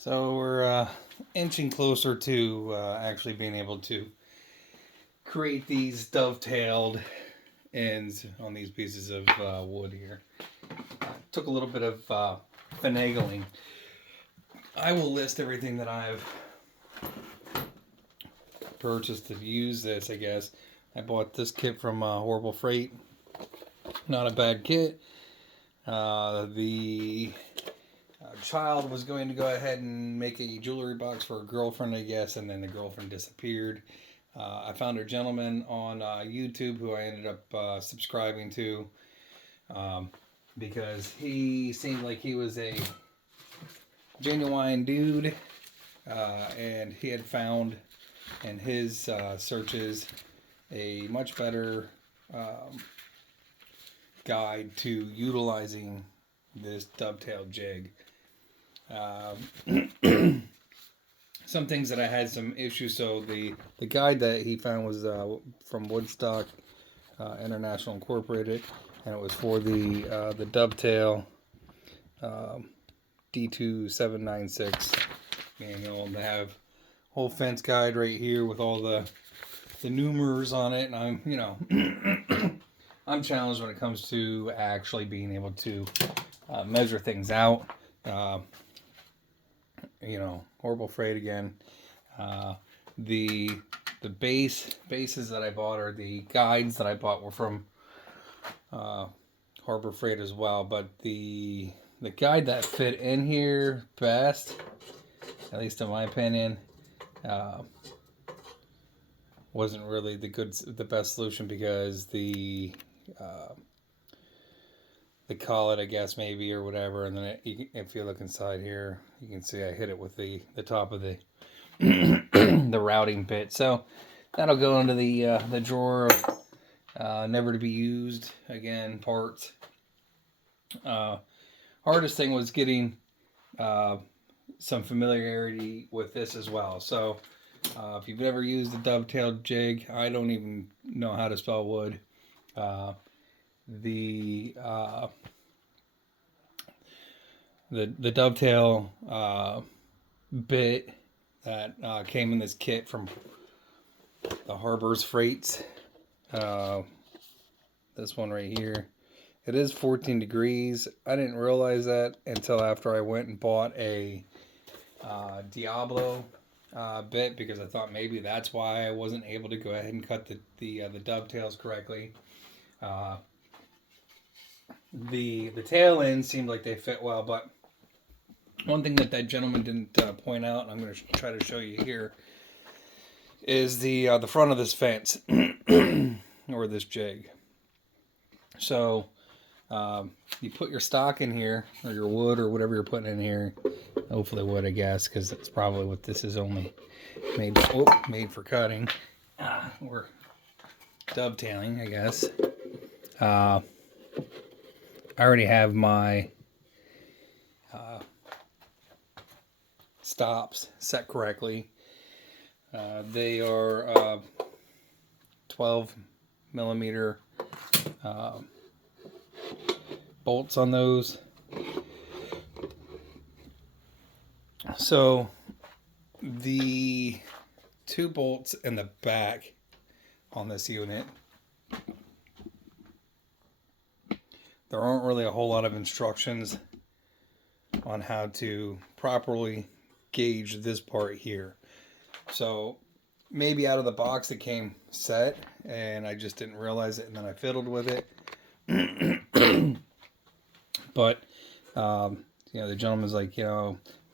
So we're inching closer to actually being able to create these dovetailed ends on these pieces of wood here. Took a little bit of finagling. I will list everything that I've purchased to use this, I guess. I bought this kit from Horrible Freight. Not a bad kit. The child was going to go ahead and make a jewelry box for a girlfriend, I guess, and then the girlfriend disappeared. I found a gentleman on YouTube who I ended up subscribing to because he seemed like he was a genuine dude, and he had found in his searches a much better guide to utilizing this dovetail jig. Some things that I had some issues. So the guide that he found was from Woodstock International Incorporated, and it was for the dovetail D2796 manual. And they have whole fence guide right here with all the numerals on it, and I'm I'm challenged when it comes to actually being able to measure things out. Horrible Freight again. The bases that I bought, or the guides that I bought, were from Harbor Freight as well. But the guide that fit in here best, at least in my opinion, wasn't really the best solution, because the collet, I guess, maybe, or whatever, and then if you look inside here, you can see I hit it with the top of the the routing bit. So that'll go into the drawer of never to be used again parts. Hardest thing was getting some familiarity with this as well. So if you've never used a dovetail jig, I don't even know how to spell wood. The dovetail bit that came in this kit from the Harbor's Freights. This one right here. It is 14 degrees. I didn't realize that until after I went and bought a Diablo bit, because I thought maybe that's why I wasn't able to go ahead and cut the dovetails correctly. The tail ends seemed like they fit well, but one thing that gentleman didn't point out, and I'm going to try to show you here, is the front of this fence or this jig. So you put your stock in here, or your wood, or whatever you're putting in here. Hopefully wood, I guess, because that's probably what this is only made for cutting or dovetailing, I guess. I already have my stops set correctly. They are 12 millimeter bolts on those. So the 2 bolts in the back on this unit, there aren't really a whole lot of instructions on how to properly gauge this part here. So maybe out of the box it came set and I just didn't realize it, and then I fiddled with it. But the gentleman's like,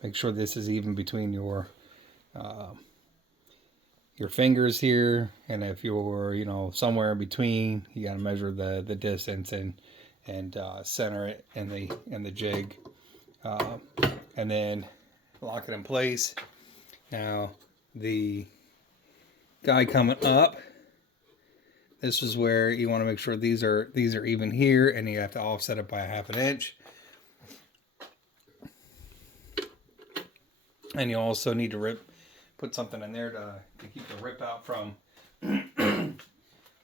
make sure this is even between your fingers here, and if you're somewhere in between, you got to measure the distance and center it in the jig, and then lock it in place. Now the guy coming up, this is where you want to make sure these are even here, and you have to offset it by a 1/2 inch. And you also need to put something in there to keep the rip out from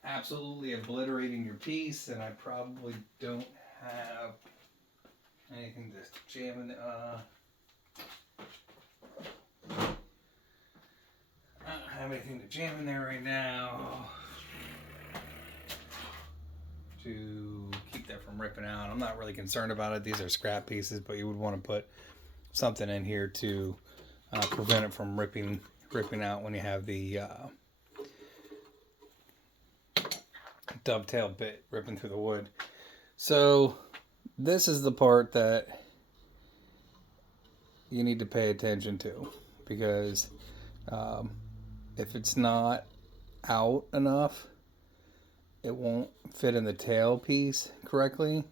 absolutely obliterating your piece. And I probably don't have anything to jam in. have anything to jam in there right now to keep that from ripping out. I'm not really concerned about it. These are scrap pieces, but you would want to put something in here to prevent it from ripping out when you have the dovetail bit ripping through the wood. So this is the part that you need to pay attention to, because if it's not out enough, it won't fit in the tail piece correctly.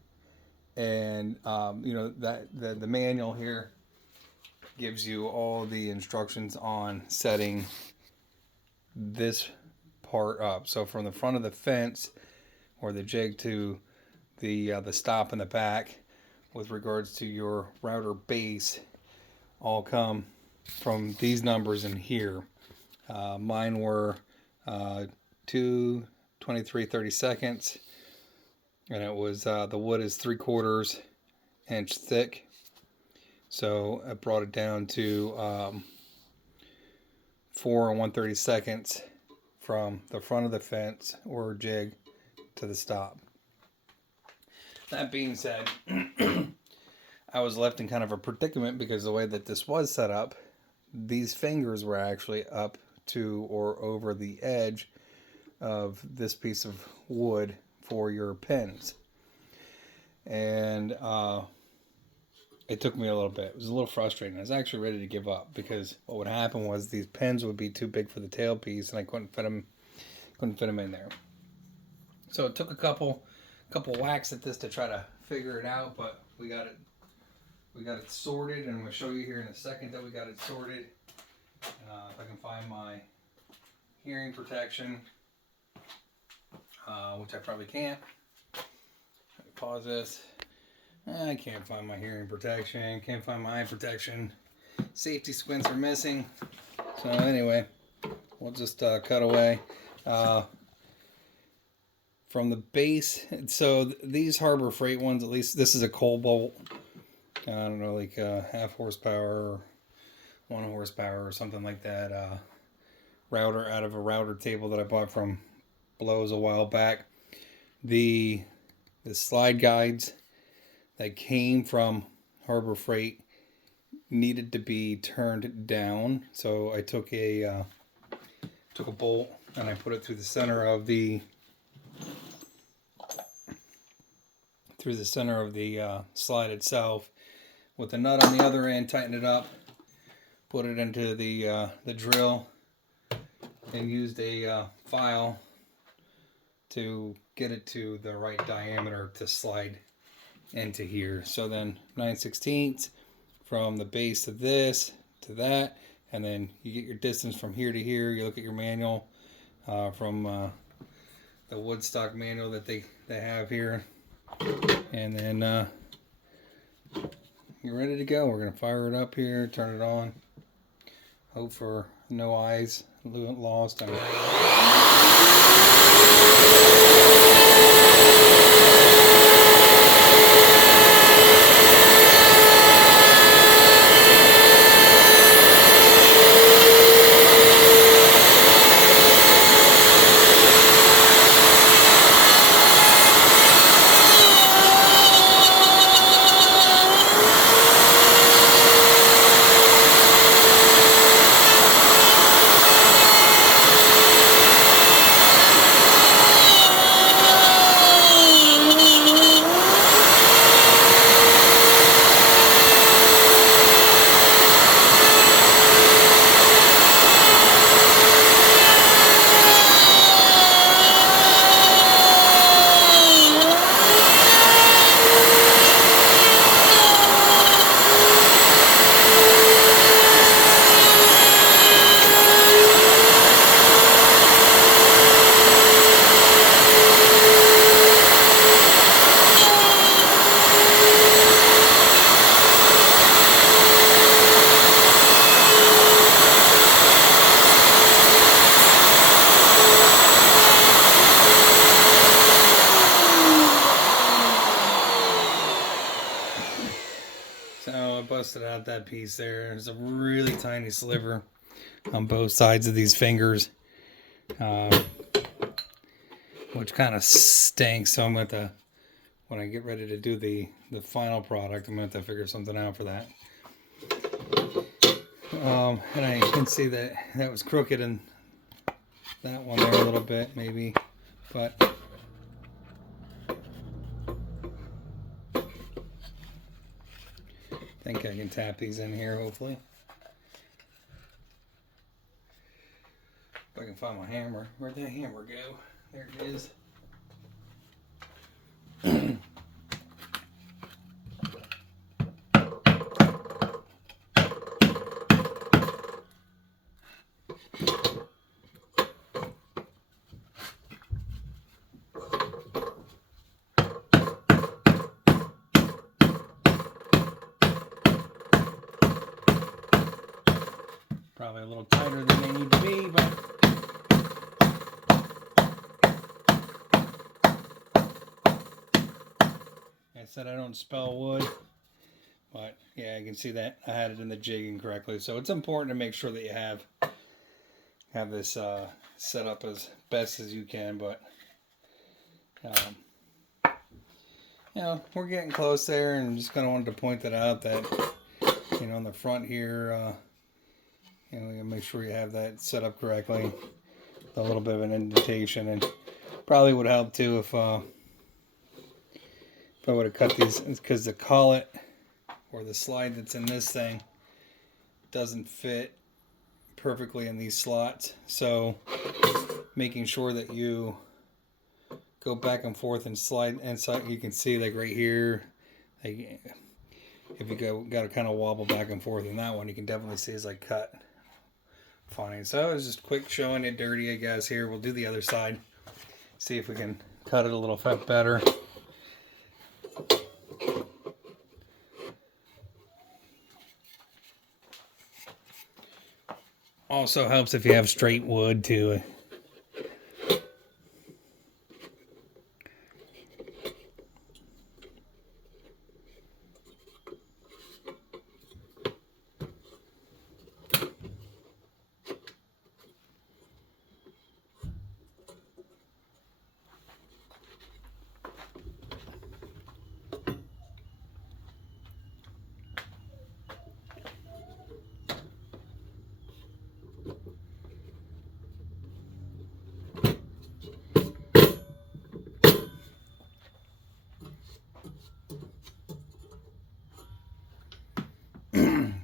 And you know, that the manual here gives you all the instructions on setting this part up. So from the front of the fence or the jig to the stop in the back, with regards to your router base, all come from these numbers in here. Mine were 2 23/32, and it was the wood is 3/4 inch thick, so I brought it down to 4 1/32 from the front of the fence or jig to the stop. That being said, I was left in kind of a predicament, because the way that this was set up, these fingers were actually up to or over the edge of this piece of wood for your pins. And it took me a little bit. It was a little frustrating. I was actually ready to give up, because what would happen was these pins would be too big for the tail piece, and I couldn't fit them in there. So it took a couple whacks at this to try to figure it out, but we got it sorted, and I'm going to show you here in a second that we got it sorted. If I can find my hearing protection, which I probably can't. Let me pause this. I can't find my hearing protection, can't find my eye protection. Safety squints are missing. So anyway, we'll just cut away. From the base, so these Harbor Freight ones, at least this is a Cobalt, I don't know, like 0.5 horsepower or 1 horsepower or something like that, router out of a router table that I bought from Blows a while back. The slide guides that came from Harbor Freight needed to be turned down, so I took a bolt and I put it through the center of the slide itself, with the nut on the other end, tighten it up, put it into the drill, and used a file to get it to the right diameter to slide into here. So then 9/16 from the base of this to that, and then you get your distance from here to here. You look at your manual from the Woodstock manual that they have here, and then you're ready to go. We're going to fire it up here, turn it on, hope for no eyes lost. So I busted out that piece there. It's a really tiny sliver. on both sides of these fingers, which kind of stinks. So I'm going to, when I get ready to do the final product, I'm going to have to figure something out for that. And I can see that was crooked in that one there a little bit, maybe, but I think I can tap these in here, hopefully. If I can find my hammer. Where'd that hammer go? There it is. Probably a little tighter than they need to be, but I said I don't spell wood, but yeah, you can see that I had it in the jig incorrectly. So it's important to make sure that you have this set up as best as you can, but you know, we're getting close there, and just kind of wanted to point that out that, you know, on the front here, you know, you gotta make sure you have that set up correctly. A little bit of an indentation, and probably would help too if I would have cut these, because the collet or the slide that's in this thing doesn't fit perfectly in these slots. So making sure that you go back and forth and slide inside, you can see like right here, like if you got to kind of wobble back and forth in that one, you can definitely see it's like cut funny. So it's just quick showing it dirty, I guess. Here we'll do the other side, see if we can cut it a little bit better. Also helps if you have straight wood too.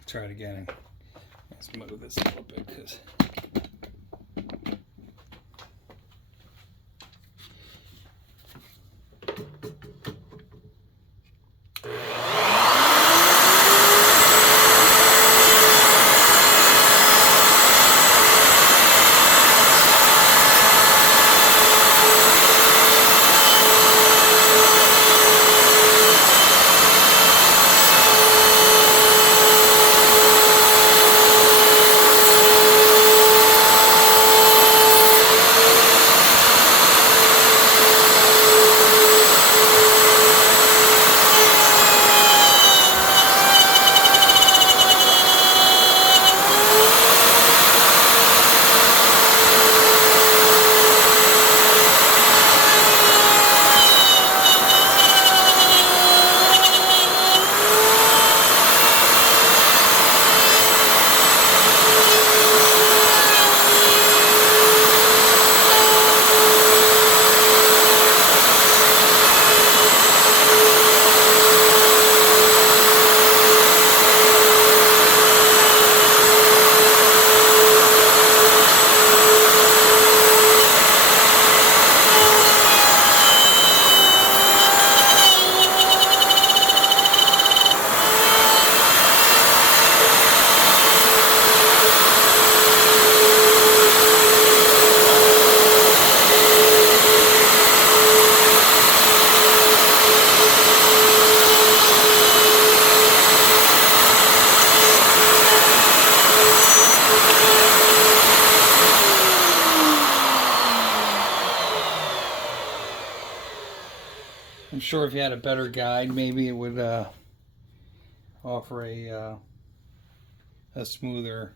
Try it again. Let's move this a little bit because I'm sure if you had a better guide, maybe it would offer a smoother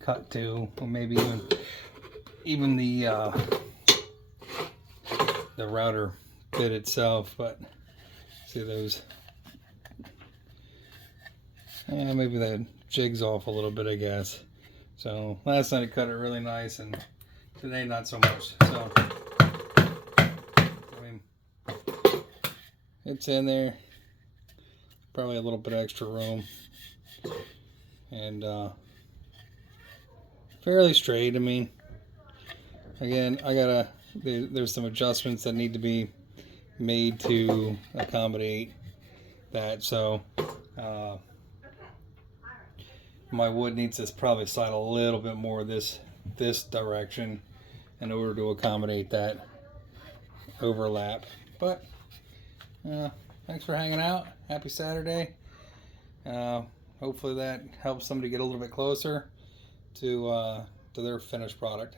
cut to, or maybe even the router bit itself. But see those, yeah, maybe the jig's off a little bit, I guess. So last night I cut it really nice, and today not so much. So I mean, it's in there, probably a little bit extra room, and fairly straight. I mean, again, there's some adjustments that need to be made to accommodate that. So my wood needs to probably slide a little bit more this direction in order to accommodate that overlap. But thanks for hanging out. Happy Saturday. Hopefully that helps somebody get a little bit closer to their finished product.